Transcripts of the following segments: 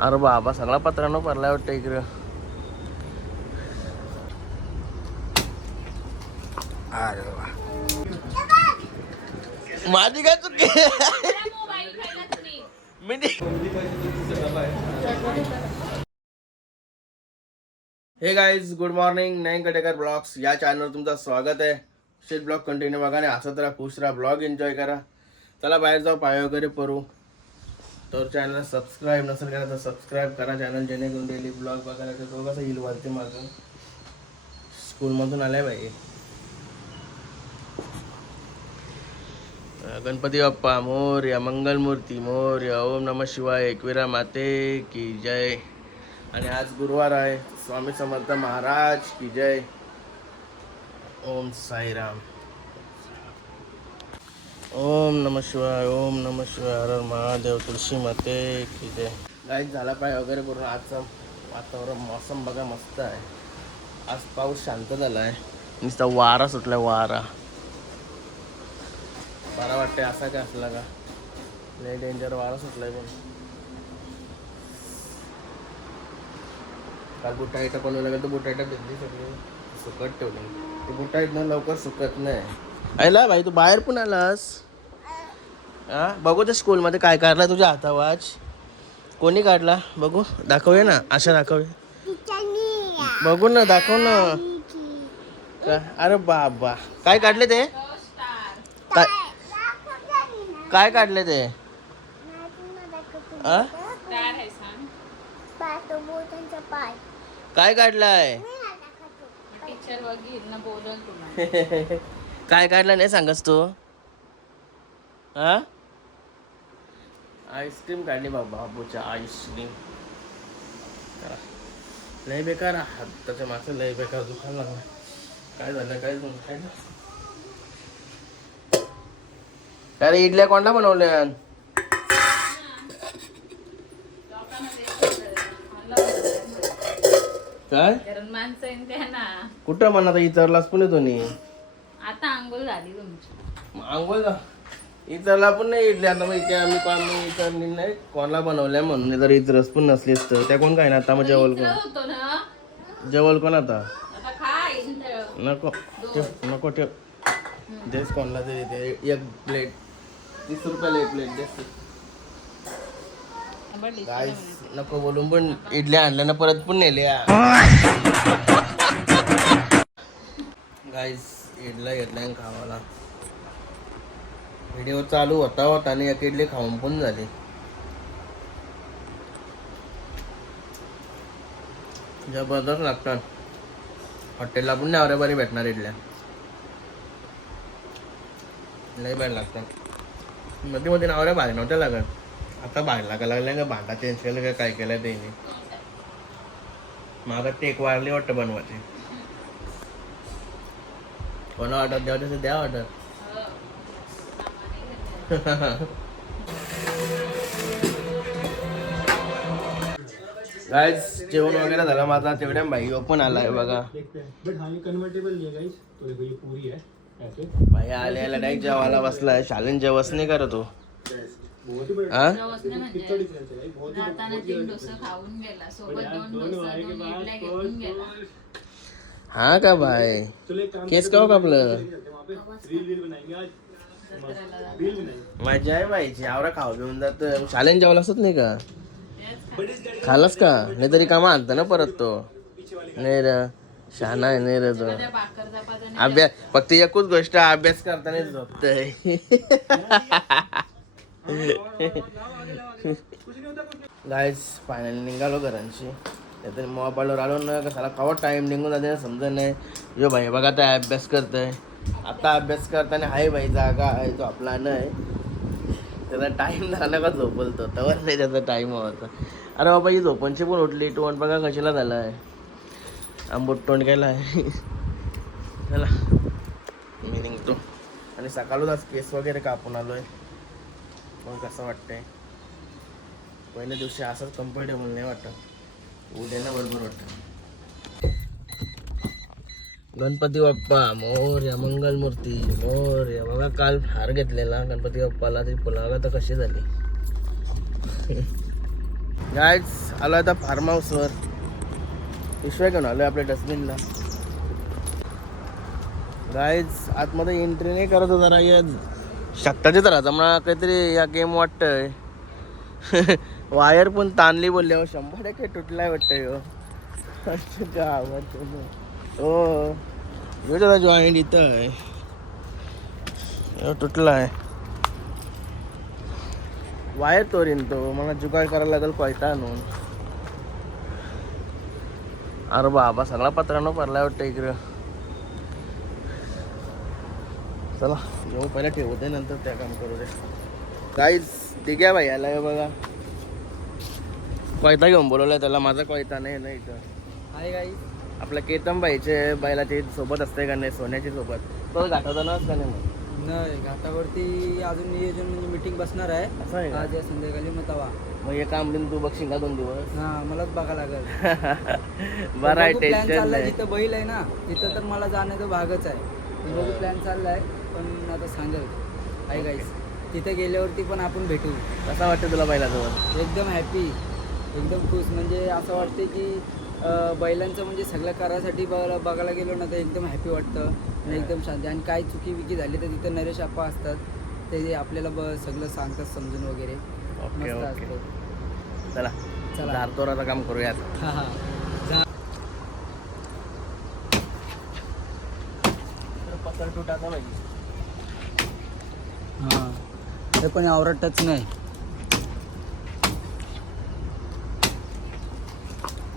अरे बाबा सगळा पत्रांनो भरलाय वाटतं इकडं. अरे वा माझी काय चुकी मी हे गाईज गुड मॉर्निंग. नयन कटेकर ब्लॉग्स या चॅनलवर तुमचं स्वागत आहे. शेट ब्लॉग कंटिन्यू बघा आणि हसत राहा, खुश राहा, ब्लॉग एन्जॉय करा. चला बाहेर जाऊ, पाय वगैरे परू. तर चॅनलला सबस्क्राईब नसेल करा तर सबस्क्राईब करा चॅनल, जेणेकरून डेली ब्लॉग बघायला तर तो कसं येईल वरती. माझं स्कूलमधून आलाय बाई. गणपती बाप्पा मोरया, मंगलमूर्ती मोरया, ओम नमः शिवाय, एकविरा माते की जय. आणि आज गुरुवार आहे. स्वामी समर्थ महाराज की जय. ओम साईराम. ओम नमः शिवाय, ओम नमः शिवाय, हर हर महादेव, तुळशी माते की जय. गाईज झाला पाय वगैरे करून. आजचं वातावरण मौसम बघा मस्त आहे. आज पाऊस शांत झाला आहे, नुसता वारा सुटलाय. वारा बरा वाटतंय. असा काय असला का लय डेंजर वारा सुटलाय. पण काल बुटा इटा बनवला गेलं तर बुटा इटा भिजली सगळी, सुकत ठेवली. ते बुटा इथनं लवकर सुकत नाही. आयला भाई तू बाहेर पण आलास. हा बघू त्या स्कूलमध्ये काय काढला तुझ्या हातावाच. कोणी काढला बघू, दाखवूया ना. अशा दाखवूया, बघू ना, दाखव ना. अरे बाबा काय काढले ते, काय काय काढले ते. काय काढलाय, काय काढलं नाही सांगस तू. हा आईस्क्रीम काढली बाबा, बाबूच्या आईस्क्रीम. लय बेकार हाताच्या मागचं लय बेकार दुखायला लागला. काय झालं काय झालं काय रे. इडल्या कोणला बनवल्या. काय कुठं म्हणा इतरलाच पण येतो नी. आता आंघोळ झाली तुमची. आंघोळ इतरला पण नाही इडल्या. आता मग आम्ही कोण इतर नाही कोणाला बनवल्या म्हणून. जर इतरच पण नसलीच तर त्या कोण काय ना. आता मग जेवल कोण, जेवल कोण आता. नको ठेव, नको ठेव. देस कोणला तरी ते एक प्लेट 30 रुपयाला एक प्लेट देस. गाईस नको बोलून पण इडल्या आणल्या ना परत पण नेल्या. गाईस इडल्या घेतल्या खावाला. व्हिडिओ चालू होता आणि एक इडली खाऊन पण झाली. जबरदस्त लागतात. हॉटेलला पण नाही बरी भेटणार इडल्या. लय बाहेर लागतात. मध्ये मध्ये नावऱ्या भारी नव्हत्या लागत. आता बाहेर लागायला लागल्या का. भांडा चेंज केलं का काय केलं त्याने. मागं टेक वाढली वाटतं बनवायची. कोणा ऑर्डर द्यावं तसं द्या ऑर्डर. गाईस जेवण वगैरे झालं माझा. तेवढ्या भाई पण आलाय बघा. भाई आल्याला डायरेक्ट जेवायला बसलाय. शालेन जेवस नाही करत हो. हा का भाई केस का आपलं मजा आहे बाईची. आवरा खाऊ घेऊन जात. शालेन जेवायला असत नाही का. खालास का नाही तरी कामा आणता ना परत तो. नाही रे शहाणा आहे नाही रे तो. अभ्यास फक्त एकच गोष्ट अभ्यास करताना झोपतय. गाईज फायनली निघालो घरांशी. नाहीतर मोबाईलवर आलो ना कसाला कवा टाइम निघून जाते समजत नाही. यो भाई बघा आता अभ्यास करतोय. आता अभ्यास करताना हाय भाई जागा आहे तो आपला नाही. त्याचा टाइम झाला का झोपलतो तर नाही त्याचा टाइम होता. अरे बाबा ही झोपणची पण उठली. तोंड बघा कशाला झाला आहे. आंबट तोंड केला आहे. चला मी निघतो. आणि सकाळच आज केस वगैरे कापून आलोय. मग कसं वाटतंय. पहिल्या दिवशी असंच कम्फर्टेबल नाही वाटत. उद्या ना बरोबर वाटत. गणपती बाप्पा मोरया, मंगलमूर्ती मोरया. बघा काल हार घेतलेला गणपती बाप्पाला. ती पुलावा तर कशी झाली. गाईज आलो आता फार्म हाऊसवर. पिशव्या घेऊन आलो आपल्या डस्टबिनला. गाईज आतमध्ये एंट्री नाही करत जरा या शकताचे तर आता मला काहीतरी या गेम वाटतंय. वायर पण ताणली बोलल्यावर 100% तुटलाय वाटतंय हो. हो त्याचा जॉईंट इथं आहे. तुटलाय वायर तोरीन तो. मला जुगाड करायला लागेल कोयता आणून. अरे बाबा सगळा पत्रानं भरलाय वाटतं इकडं. चला येऊ पहिला ठेवते नंतर त्या काम करू दे. काहीच दिग्या भाई आला बघा. कोयता घेऊन बोलवलाय त्याला. माझा कोयता नाही ना इथं. हाय गाई. आपल्या केतन भाईचे बैला ते सोबत असते का नाही सोन्याची सोबत. तो घाटाचा नस का नाही मग. नाही घाटावरती अजून नियोजन म्हणजे मीटिंग बसणार आहे असं आहे का? आज या संध्याकाळी मग तवा. मग हे काम बिन तू बघशील का 2 दिवस. हा मलाच बघा लागेल. बरं आहे प्लॅन टेन्शन चाललाय नाही. जिथं बैल आहे ना तिथं तर मला जाण्याचा भागच आहे. बघू प्लॅन चाललाय पण आता सांगेल. हाय गाईस तिथे गेल्यावरती पण आपण भेटू. कसा वाटतं तुला बैलाजवळ. एकदम हॅपी एकदम खुश. म्हणजे असं वाटते की बैलांचं म्हणजे सगळं करायसाठी बघायला गेलो ना तर एकदम हॅपी वाटतं आणि एकदम शांती. आणि काय चुकी विकी झाली तर तिथं नरेश आप्पा असतात. ते आपल्याला सगळं सांगतात समजून वगैरे. ओके मस्त ओके असतं. चला चला. धारतोराचं काम करूयात. हा हा पकड तुटाचा पाहिजे. हां ते पण आवरतच नाही.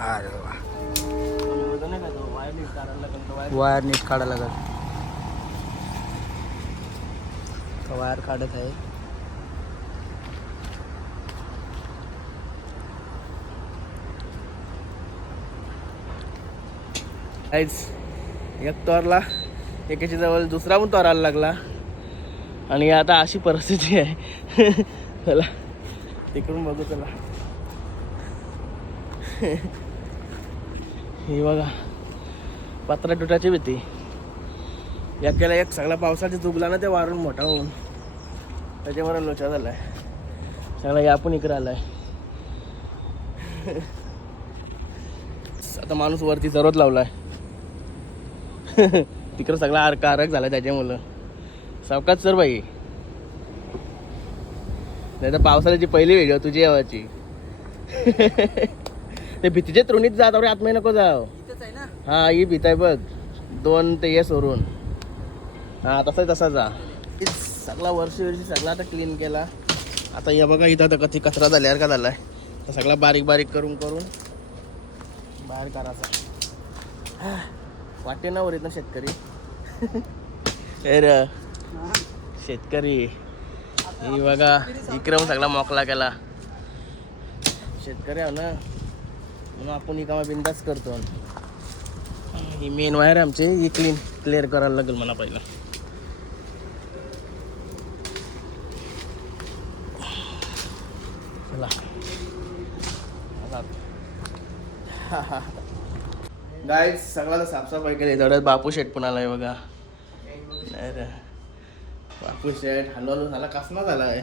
अरे वा. नाही का तो वायर नीट काढायला लागेल. तो वायर वायर नीट काढायला लागेल. वायर काढत आहे. काहीच एक तोरला एकाच्या जवळ दुसरा पण तोरायला लागला. आणि आता अशी परिस्थिती आहे. चला तिकडून बघू. चला ही बघा पत्रा तुटाची भीती. याकेला एक सगळा पावसाची चुकला ना ते वारून मोठा होऊन त्याच्यावर लोचा झालाय सगळा. या पण इकडे आलाय. आता माणूस वरती चरवत लावलाय. तिकडं सगळा आरक झालाय त्याच्यामुळं. सावकाश सर बाई. नाही तर पावसाळ्याची पहिली व्हिडिओ तुझी यावाची. ते भीतीच्या तृणीत जात आतमध्ये नको जाव. इथंच आहे ना. हा ही भीत आहे बघ. 2 ते ये सोडून. हा तसा जा. सगळा वर्षी सगळा आता क्लीन केला. आता या बघा इथं कधी कचरा झाल्यावर का झालाय. तर सगळा बारीक बारीक करून बाहेर करायचा. वाटे ना वरीत ना शेतकरी. अरे शेतकरी ही बघा विक्रम सगळा मोकला केला. शेतकरी आहे ना म्हणून आपण ही कामा बिंदास करतो. ही मेन वायर आहे आमची. ही क्लिअर करायला लागेल मला पहिला. चला गाईज सगळा साफसफाई केली. तेवढ्यात बापू शेट पण आलाय बघा. नाही रे बापू शेट हलवलो झाला कसला झाला आहे.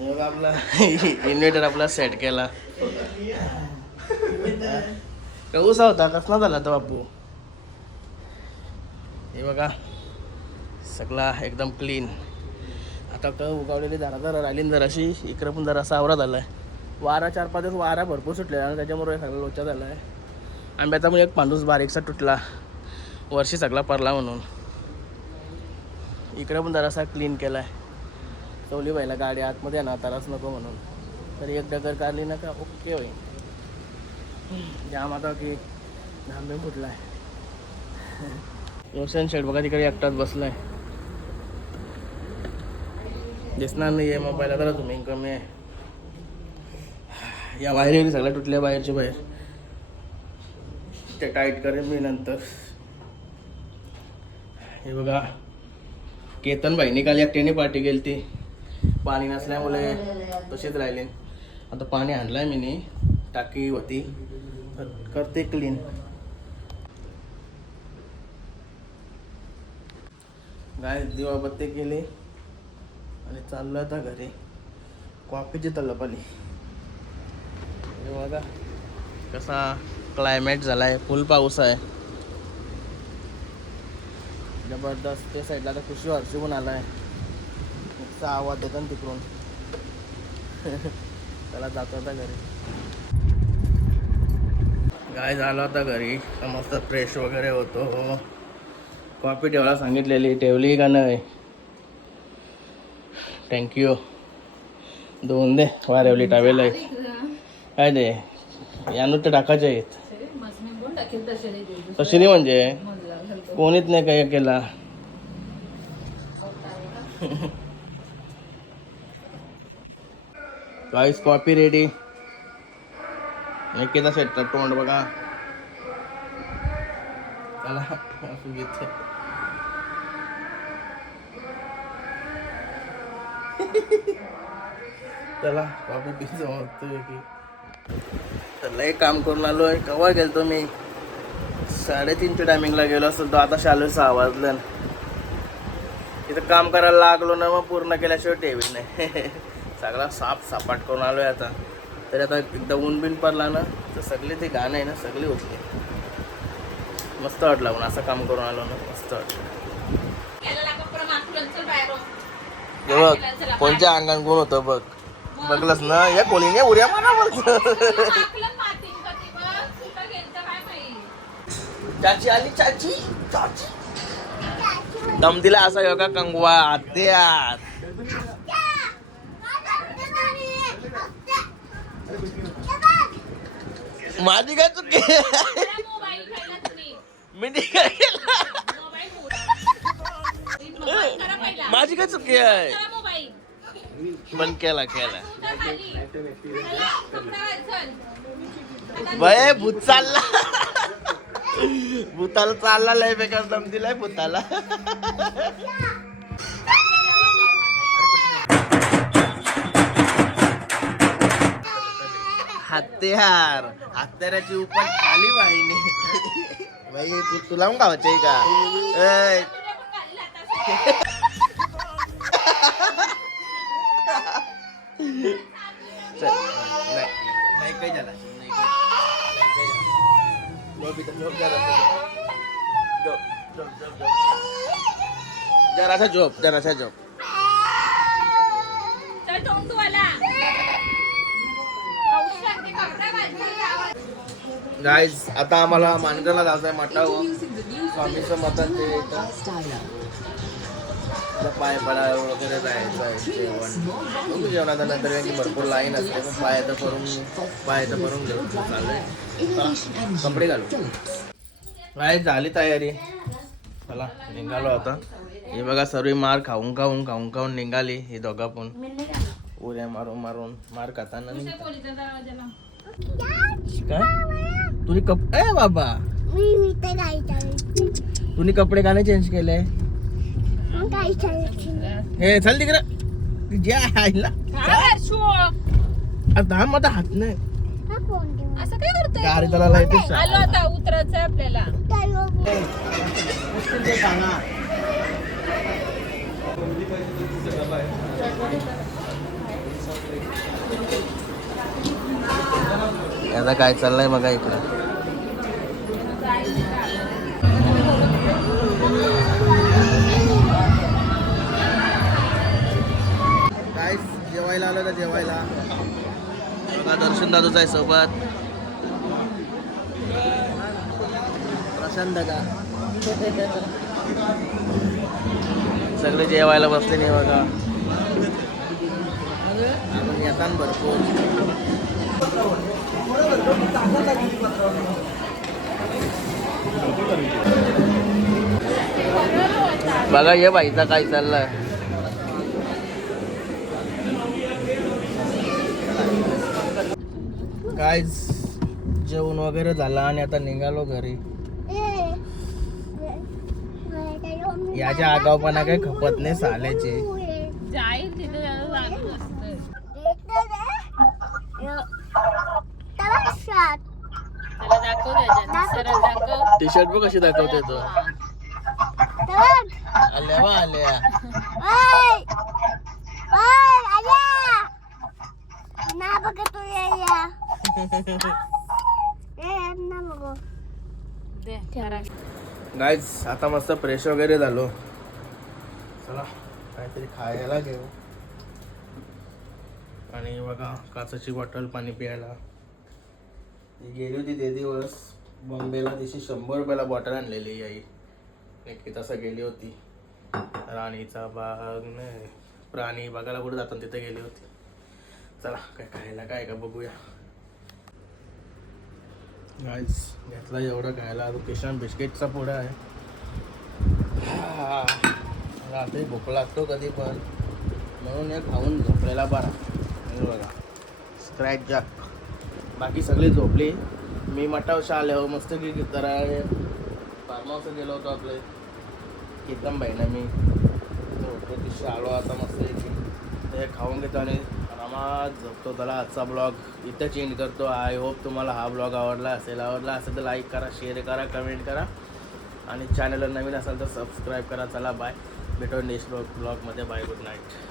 बघा आपला इन्व्हर्टर आपला सेट केला. कसा होता कसला झाला तो बापू. हे बघा सगळा एकदम क्लीन. आता तर उगावलेली जरा राहिली जराशी. इकडं पण जरासा आवरा झालाय. वारा 4-5 दिवस वारा भरपूर सुटलेला आणि त्याच्यामुळे सगळा लोचा झाला आहे. आंब्याचा पण एक पांडूस बारीकसा तुटला वर्षी सगळा पडला म्हणून. इकडं पण जरासा क्लीन केला आहे. चवली बाईला गाडी आतमध्ये ना त्रास नको म्हणून. तरी एक डगर काढली ना का ओके होईल. जाम आता की घांबे फुटला आहे. रोशन शेट बघा तिकडे एकटाच बसलाय. दिसणार नाही आहे मोबाईल आता तुम्ही कमी आहे. या वायरी सगळ्या तुटल्या बाहेरच्या बाहेर. ते टाईट करेन मी नंतर. हे बघा केतन भाईनी काल एकट्याने पार्टी केली ती. पाणी नसल्यामुळे तशीच राहिले. आता पाणी आणलंय मी. टाकी होती करते क्लीन. गाय दिवाबत्ती केली आणि चाललो आता घरी. कॉफीची तलप आली. हे बघा कसा क्लायमेट झालाय, फुल पाऊस आहे जबरदस्त. त्या साईडला आता खुशी हर्षी पण आलाय, नुसता आवाज देतो ना तिकडून. त्याला जातो आता घरी. काय झालं आता घरी मस्त फ्रेश वगैरे होतो. कॉफी ठेवायला सांगितलेली, ठेवली का नाही? थँक्यू. दोन दे वारेवली टावेल आहे काय ते यानूच ते टाकायचे आहेत तशी नाही म्हणजे कोणीच नाही काय केला. गाईस कॉफी रेडी. निकिता शेट्टर तोंड बघा. चला असू घेते. चला कॉफी पिझ्झा मागतोय की तर लय काम करून आलोय. केव्हा गेलतो मी 3:30च्या टायमिंगला गेलो असेल तो आता 6:30 वाजलं. तिथं काम करायला लागलो ना मग पूर्ण केल्याशिवाय ठेवी नाही. सगळा साफ सपाट करून आलोय आता. तरी आता एकदा ऊन बिन पडला ना तर सगळे ते गाणं आहे ना सगळे उठले. मस्त वाटलं पण असं काम करून आलो ना मस्त वाटलं. बघ कोणत्या अंगात गुण होतं बघ. बघलंस ना या कोणीने उड्या मारा बघ. चाची आली चाची चाची दम दिला असा योगा कंगवा आत्यात. माझी काय चुकी मी काय केला. माझी काय चुकी आहे. बंद केला बाय भूत चालला. भूताला चालला लय बेकार दम दिलाय भूताला. हत्याराची उपट खाली वाहिनी. बाई तुला मग गावाचे का नाही काही झाला जरासा झोप. गाईज आता आम्हाला मांडरला जायचंय मठावर. स्वामीचं मठात ते पाय पडा वगैरे जायचं आहे जेवण. जेवणाच्या नंतर भरपूर लाईन असते पण पायाचं भरून घेऊ चाललंय. कपडे घालू काय झाली तयारी. चला निघालो आता. हे बघा सर्व मार खाऊन निघाली ही दोघा पण उड्या मारून मार खाताना. काय तुझे कपडे बाबा तुम्ही कपडे का नाही चेंज केले. हे चल तिकडे माझा हात नाही असं काय करतोय. गाडी चालायला येते. आलो आता उतरायचंय आपल्याला. आता काय चाललंय बघा इकडं. काय जेवायला आलो का जेवायला बघा. दर्शन दादूच आहे सोबत. प्रशांत दादा सगळे जेवायला बसले नाही बघा. आपण येताना भरपूर बघा ये बाईचा काय चाललाय. काय जेवण वगैरे झालं आणि आता निघालो घरी. याच्या आगावपणा काही खपत नाही साल्याची. जाईल तिथे टी शर्ट बघ कशी दाखवते तो. आल्या बा आल्या. दे करा. गाईज आता मस्त फ्रेश वगैरे झालो. चला काहीतरी खायला घेऊ. आणि बघा काचाची बॉटल पाणी प्यायला. ती गेली होती ते दिवस बॉम्बेला, तिशी 100 रुपयाला बॉटल आणलेली आई. नक्की तसं गेली होती. राणीचा बाग नाही प्राणी बघायला कुठे जातात तिथे गेली होती. चला काय खायला काय का बघूया. गाईज घेतला एवढं खायला. किशन बिस्किटचा पुडा आहे. रात्री भूक लागतो कधी पण, म्हणून हे खाऊन झोपलेला बरा. हे बघा स्क्रॅच जॅक. बाकी सगळी झोपली. मी मटावशा आले हो मस्त की जरा फार्म हाऊस गेलो होतो आपले केतन भाईना मी तिथे आलो. आता मस्त हे खाऊन घेतो आणि आरामात झोपतो. त्याला आजचा ब्लॉग इथं चेंज करतो. आय होप तुम्हाला हा ब्लॉग आवडला असेल तर लाईक करा, शेअर करा, कमेंट करा आणि चॅनलवर नवीन असाल तर सबस्क्राईब करा. चला बाय, भेटू नेक्स्ट ब्लॉगमध्ये. Bye, good night.